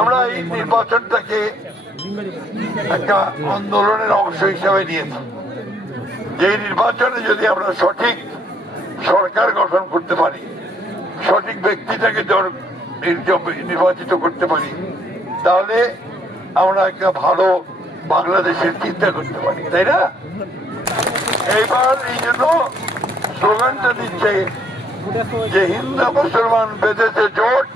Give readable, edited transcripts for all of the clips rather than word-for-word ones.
আমরা এই নির্বাচনটাকে একটা আন্দোলনের অংশ হিসেবে নিয়েছি। যে নির্বাচনে যদি আমরা সঠিক সরকার গঠন করতে পারি, সঠিক ব্যক্তিটাকে নির্বাচিত করতে পারি, তাহলে আমরা একটা ভালো বাংলাদেশের চিন্তা করতে পারি, তাই না? এইবার এই জন্য স্লোগানটা দিচ্ছে যে হিন্দু মুসলমান বেঁধেছে জোট।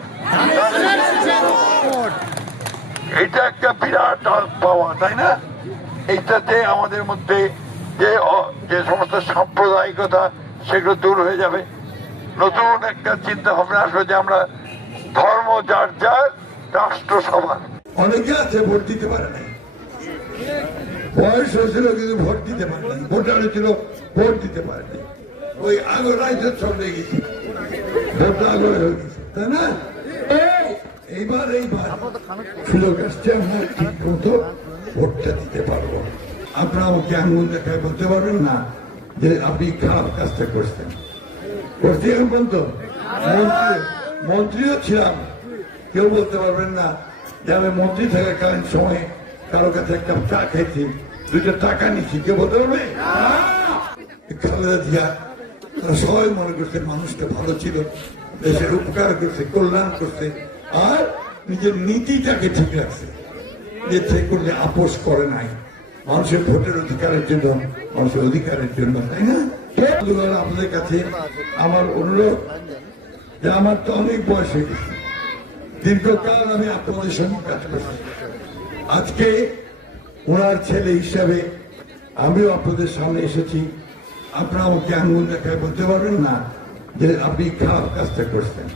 এটা একটা বিরাট পাওয়া, তাই না? এইটাতে আমাদের মধ্যে যে সমস্ত সাম্প্রদায়িকতা সেগুলো দূর হয়ে যাবে। নতুন একটা চিন্তা ভাবনা আসবে যে আমরা ধর্ম যার যার, রাষ্ট্র সবার। অনেকে আছে ভোট দিতে পারে না, বয়স হয়েছিল কিন্তু ভোট দিতে পারে না, ভোটার হয়েছিল ভোট দিতে পারেনি, ওই রাজ্যের সঙ্গে গেছে, ভোটটা আগ্রহ হয়ে গেছে, তাই না? এইবার সুযোগ আসছে, আমরা ঠিক মতো ভোটটা দিতে পারবো। আপনারা আমাকে আঙুল দেখায় বলতে পারবেন না যে আপনি খারাপ কাজটা করছেন। করছি এখন পর্যন্ত মন্ত্রীও ছিলাম, কেউ বলতে পারবেন না যে আমি মন্ত্রী থাকাকালীন সময়ে কারো কাছে একটা চা খাইছি, 2টা টাকা নিচ্ছি, কেউ বলতে পারবে? খালেদা জিয়া তারা সবাই মনে করছে মানুষটা ভালো ছিল, দেশের উপকার করছে, কল্যাণ করছে, আর নিজের নীতিটাকে ঠিক রাখছে, যে ঠিক করলে আপোষ করে নাই মানুষের ভোটের অধিকারের জন্য, মানুষের অধিকারের জন্য, তাই না? আপনাদের কাছে আমার অনুরোধ যে আমার তো অনেক বয়স হয়ে গেছে, দীর্ঘকাল আমি আপনাদের সঙ্গে কাজ করছি। আজকে ওনার ছেলে হিসাবে আমিও আপনাদের সামনে এসেছি। আপনারা আমাকে আঙুল দেখায় বলতে পারবেন না যে আপনি খারাপ কাজটা করছেন।